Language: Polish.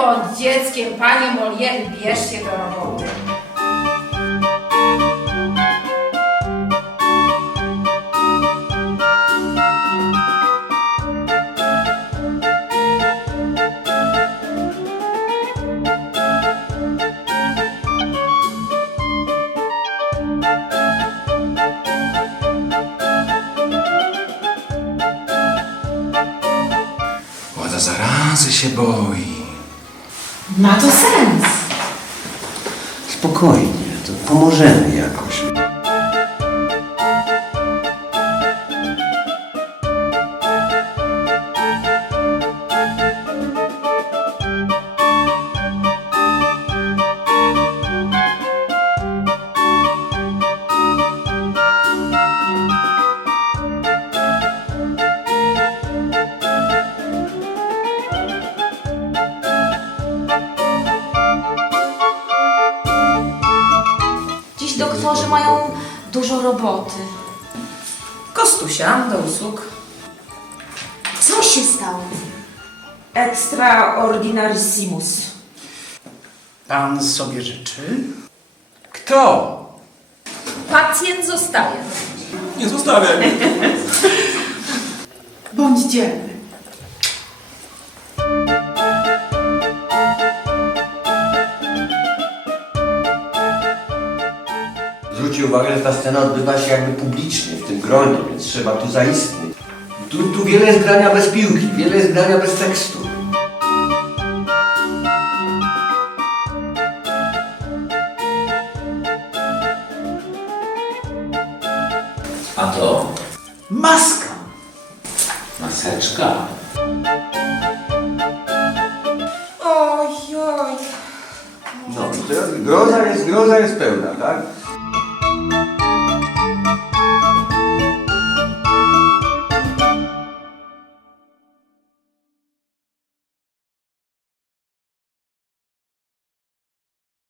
bądź dzieckiem, panie Molière, bierz się do roboty. Władza zarazy się boi. Ma to sens. Spokojnie, to pomożemy jakoś. Mają dużo roboty. Kostusia, do usług. Co się stało? Extraordinarissimus. Pan sobie życzy? Kto? Pacjent zostaje. Nie zostawiaj. Bądź dzielny. Zwróćcie uwagę, że ta scena odbywa się jakby publicznie, w tym gronie, więc trzeba tu zaistnieć. Tu, tu wiele jest grania bez piłki, wiele jest grania bez tekstu. A to Maska! maseczka. Oj, oj. No, groza jest, groza jest pełna, tak?